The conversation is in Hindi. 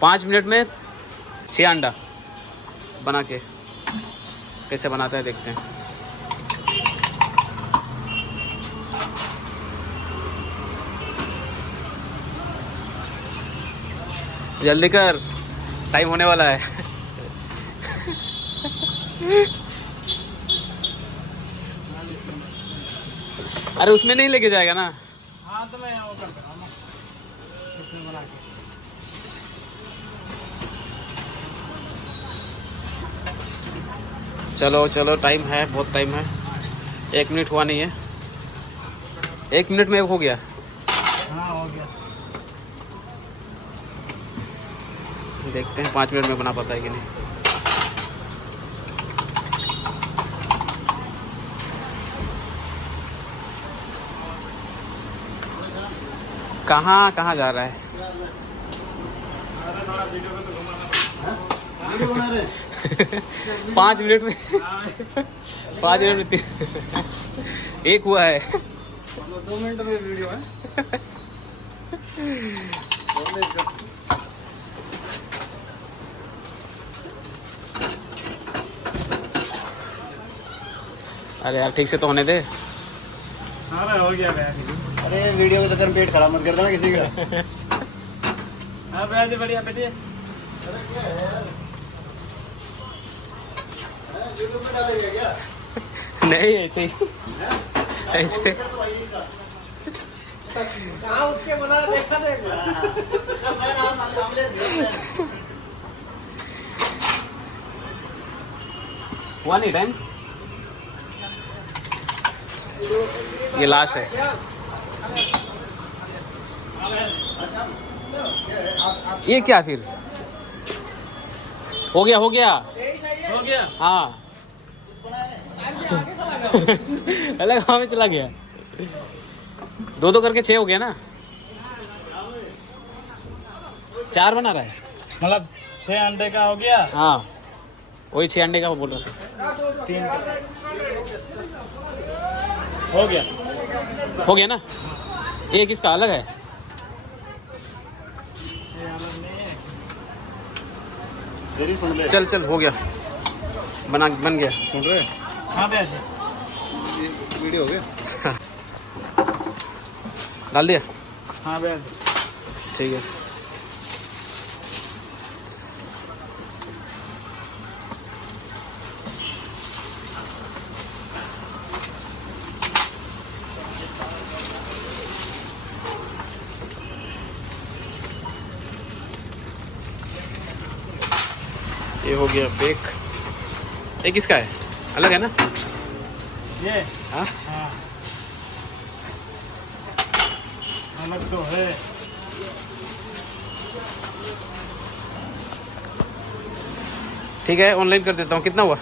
5 मिनट में 6 अंडा बना के कैसे बनाता है देखते हैं। जल्दी कर, टाइम होने वाला है। अरे उसमें नहीं लेके जाएगा ना। हाँ तो मैं वो कर रहा हूँ इसमें बना के। चलो चलो, टाइम है, बहुत टाइम है। 1 मिनट हुआ नहीं है। 1 मिनट में हो गया। हाँ हो गया। देखते हैं 5 मिनट में बना पाता है कि नहीं। कहाँ कहाँ जा रहा है? 5 मिनट में 5 मिनट में एक हुआ है। 2 मिनट में वीडियो है। अरे यार ठीक से तो होने दे। हाँ हो गया भैया। अरे वीडियो के चक्कर में पेट खराब मत कर देना किसी का। हाँ भैया जी बढ़िया बैठिए। यूट्यूब में डालेगा क्या? नहीं ऐसे ही, ऐसे। कहाँ उठ के बना देखा देगा। हुआ नहीं टाइम। ये लास्ट है। ये क्या फिर? हो गया हो गया हो गया। हाँ। अलग हवा में चला गया। 2-2 करके 6 हो गया ना। 4 बना रहा है मतलब 6 अंडे का हो गया। हाँ, वही 6 अंडे का वो बोल रहा था। 3 हो गया। हो गया ना। ये किसका अलग है? तेरी सुन ले। चल चल, हो गया, बन गया। सुन रहे? हाँ भैया जी। वीडियो हो गया। डाल दिया। हाँ भैया जी। ठीक है। ये हो गया बेक। ये किसका है? अलग है ना ये? हाँ। हाँ अलग तो है। ठीक है, ऑनलाइन कर देता हूँ। कितना हुआ?